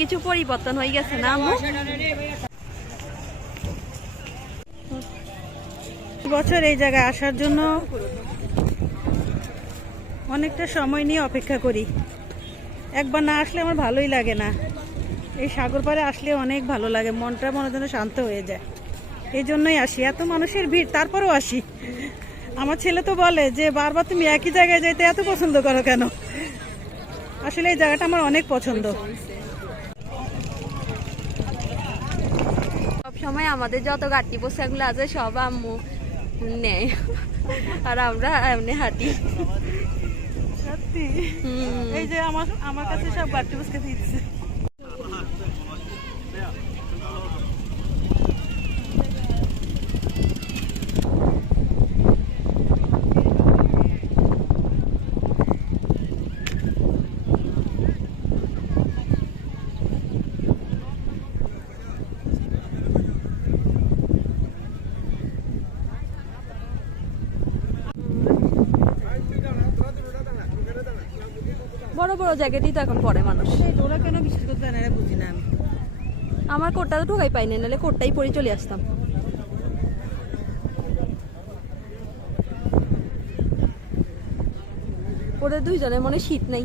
কিছু পরিবর্তন হয়ে গেছে না আম্মু? বছর এই জায়গায় আসার জন্য অনেকটা সময় নিয়ে অপেক্ষা করি। একবার না আসলে আমার ভালোই লাগে না। এই সাগর পাড়ে আসলে অনেক ভালো লাগে, মনটা মনে যেন শান্ত হয়ে যায়। এই জন্যই আসি, এত মানুষের ভিড় তারপরেও আসি। আমার ছেলে তো বলে যে বারবার তুমি একই জায়গায় যাইতে এত পছন্দ করো কেন? আসলে এই জায়গাটা আমার অনেক পছন্দ। সব সময় আমাদের যত গাড়ি পোশাকগুলো আছে সব আম্মু নেয়, আর আমরা এমনি হাঁটি। সত্যি এই যে আমার কাছে সব বাড়তি বসকে দিচ্ছে। বড় বড় জ্যাকেটই তো এখন পরে মানুষ। ওরা কেন বিশেষ করতে জানে না, বুঝি না আমি। আমার কোটটা তো ঢোকাই পাইনি, নাহলে কোটটাই পরে চলে আসতাম। ওদের দুইজনের মনে শীত নেই।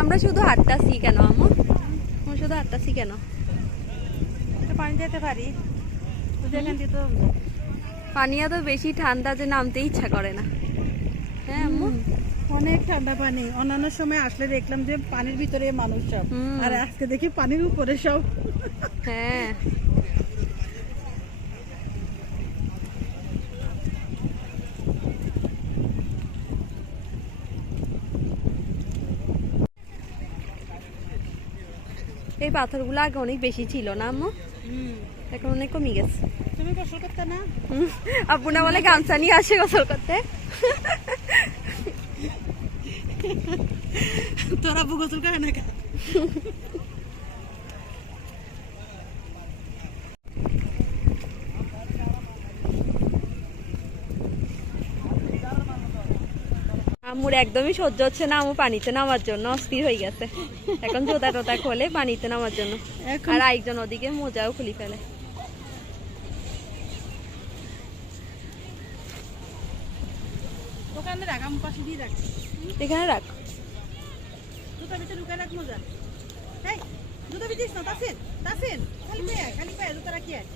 আমরা শুধু হাঁটতাছি কেন আম্মু? আমরা শুধু হাঁটতাছি কেন? পানি যেতে পারি, পানি এত বেশি ঠান্ডা যে নামতে ইচ্ছা করে না। হ্যাঁ আম্মু, অনেক ঠান্ডা পানি। অন্যান্য সময় আসলে দেখলাম যে পানির ভিতরে মানুষ সব, আর আজকে দেখি পানির উপরে সব। হ্যাঁ এই পাথরগুলো আগে অনেক বেশি ছিল না আম্মু? এখন অনেক কমে গেছে। তুমি গোসল করতে না? আপু না বলে গামছা নিয়ে আসে গোসল করতে। তোরা আপু গোসল করে না কেন? আম্মুর একদমই সহ্য হচ্ছে না, আম্মু পানিতে নামার জন্য অস্থির হয়ে গেছে। এখন জোতা টোতা খোলে পানিতে নামার জন্য, আর আরেকজন ওদিকে মোজাও খুলি ফেলে। দোকানে রাখ, আমি পাশে দিয়ে রাখ। এখানে রাখ। জুতা ভিতরে ঢুকে রাখ মোজা। এই জুতা ভিতরে না, তাসিন তাসিন খালি পায়ে জুতা রাখি আয়,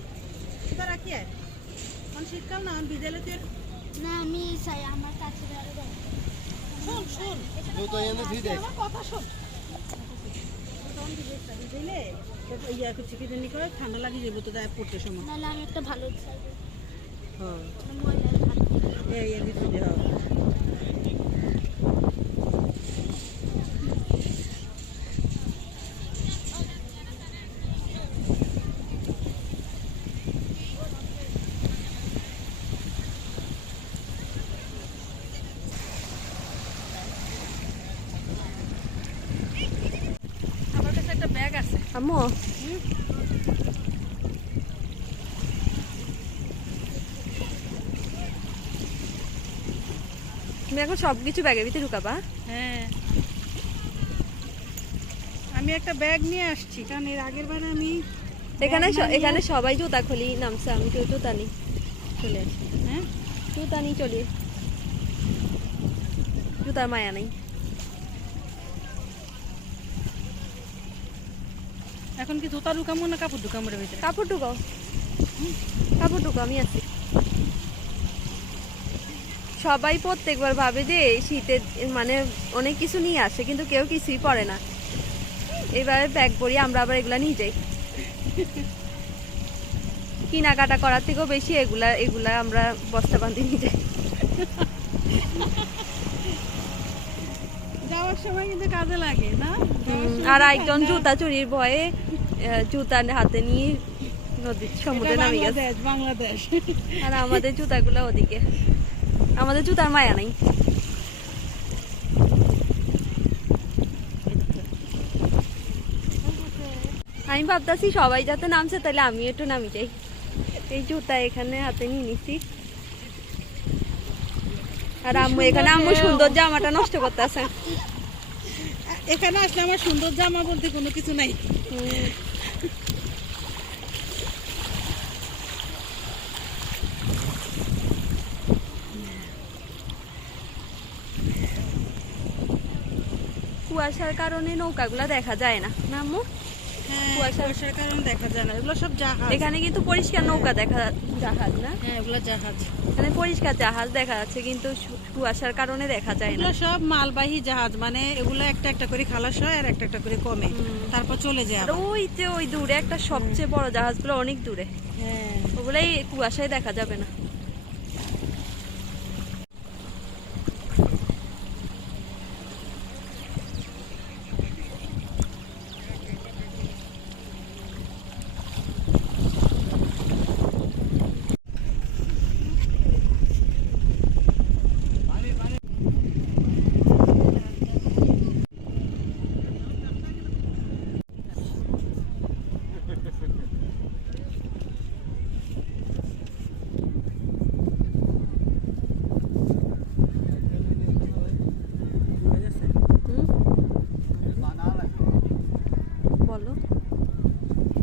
জুতা রাখি আয়। কোন শীতকাল না ভিজেলে তুই না, আমি চাই আমার কাছে শোন শোন আমার কথা শোন। ভিজেলে ইয়া কিছু কি জানি করে ঠান্ডা লাগে যাবো তো গায়ে পড়তে সময়। নাহলে আমি একটা ভালো চাই। হ্যাঁ ময়লার ভাত এই ভিজে হবে। আমার কাছে একটা ব্যাগ আছে আম্মু, তুমি এখন সবকিছু ব্যাগের ভিতরে ঢুকাবা? হ্যাঁ, আমি একটা ব্যাগ নিয়ে আসছি, কারণ এর আগের বার আমি এখানে সবাই জুতা খুলি নামছে, আমি কেউ জুতা নিই চলে আসি। হ্যাঁ জুতা নিই চলে, জুতার মায়া নেই। এখন কি জুতা ঢুকামো না কাপড় ঢুকামো এর ভিতরে? কাপড় ঢুকাও, কাপড় ঢুকাও, আমি আছি। সবাই প্রত্যেকবার ভাবে যে শীতের মানে অনেক কিছু নিয়ে আসে, কিন্তু কেউ কিছুই পরে না। এবারে ব্যাগ পরি আমরা, আবার এগুলা নিয়ে যাই। কেনাকাটা করার থেকেও বেশি এগুলা আমরা বস্তা বাঁধি নিয়ে যাই। যাওয়ার সময় কিন্তু কাজে লাগে না। আর একজন জুতা চুরির ভয়ে জুতা হাতে নিয়ে নদীর সমুদ্রে নামে গেছে। বাংলাদেশ। আর আমাদের জুতাগুলো ওদিকে, আমাদের জুতার মায়া নাই। আমি ভাবতেছি সবাই যাতে নামছে তাহলে আমি একটু নামি যাই। এই জুতা এখানে হাতে নিয়ে নিচ্ছি। আর আম্মু এখানে আম্মু সুন্দর জামাটা নষ্ট করতেছে। এখানে আসলে আমার সুন্দর জামা বলতে কোনো কিছু নাই। কুয়াশার কারণে নৌকাগুলা দেখা যায় না, না আম্মু? হ্যাঁ, কুয়াশা- কুয়াশার কারণে দেখা যায় না, এগুলো সব জাহাজ। এখানে কিন্তু পরিষ্কার নৌকা দেখা, জাহাজ না, হ্যাঁ, এগুলো জাহাজ। এখানে পরিষ্কার জাহাজ দেখা যাচ্ছে, কিন্তু কুয়াশার কারণে দেখা যায় না। এগুলো সব মালবাহী জাহাজ, মানে এগুলো একটা একটা করে খালাস হয় আর একটা একটা করে কমে, তারপর চলে যায় আর আবার। ওই যে ওই দূরে একটা সবচেয়ে বড় জাহাজগুলো অনেক দূরে, হ্যাঁ, ওগুলাই কুয়াশায় দেখা যাবে না। হুম? বলো,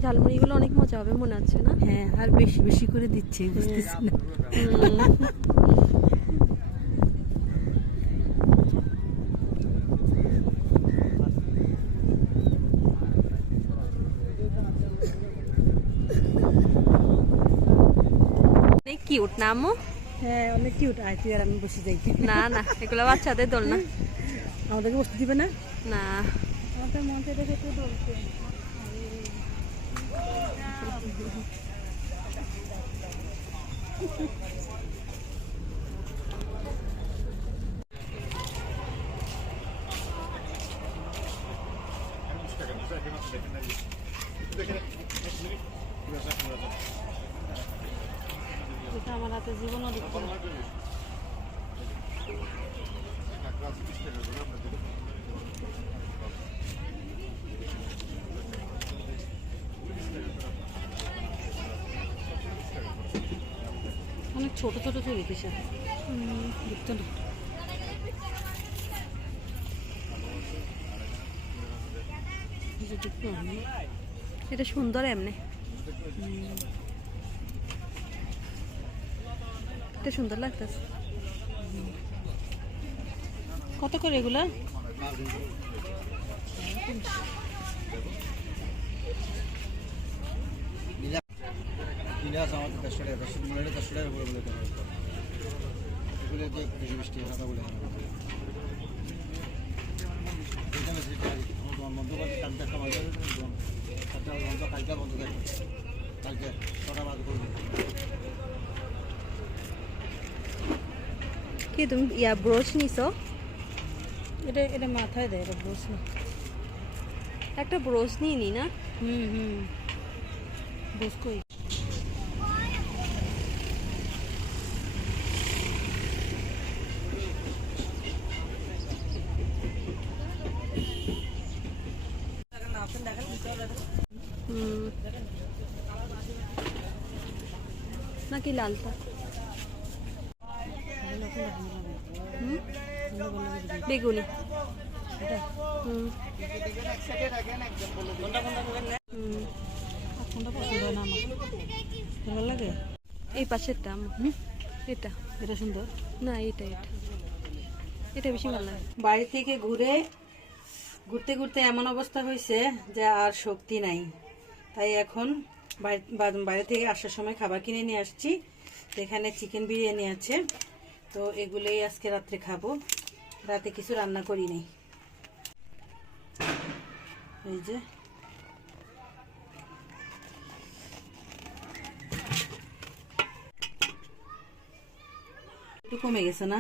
ঝালমুড়িগুলো অনেক মজা হবে মনে হচ্ছে না? হ্যাঁ, আর বেশি বেশি করে দিচ্ছে, বুঝতেছি না। অনেক কিউট না আম্মু? হ্যাঁ, অনেক কিউট। আয় তুই আর আমি বসে যাই। না না, এগুলো বাচ্চাদের দোল না। আমাদেরকে বসতে দিবে না? না, আমাদের মন থেকে একটু দোলছে। এটা আমার হাতে জীবনও দেখতে না। অনেক ছোট ছোট চুরি দিছে, দেখতো না। এই যে দেখতো আমি। এটা সুন্দর এমনি, এটা সুন্দর লাগতেছে। কত করে এগুলা? আমাদের 10 টাকা 10 মিনিটে 10 টাকা করে বলে দেওয়া হয়। এগুলো যে বেশি বৃষ্টি কথা বলে এখানে যেটা আমার বন্ধ করতে কালকে একটা বাজার একটা বন্ধ কালকে বন্ধ থাকবে, কালকে ছটা বাদ করে দেবে। কি তুমি ইয়া ব্রশ নিছো? এটা এটা মাথায় দেয়, এটা বুঝ না। একটা ব্রশ নিয়ে নি না? হুম, বুঝ কই। হুম, নাকি লালটা? হুম? বেগুনি। এটা হুম, হুম। কোনটা পছন্দ হয় না আমার, ভালো লাগে। এই পাশেরটা আম্মু। এটা এটা সুন্দর। না, এটা এটা এটা বেশি ভালো লাগে। বাড়ি থেকে ঘুরতে ঘুরতে এমন অবস্থা হয়েছে যে আর শক্তি নাই, তাই এখন বাইরে থেকে আসার সময় খাবার কিনে নিয়ে আসছি। তো এখানে চিকেন বিরিয়ানি আছে, তো এগুলোই আজকে রাত্রে খাবো। রাতে কিছু রান্না করি নাই। এই যে একটু কমে গেছে না?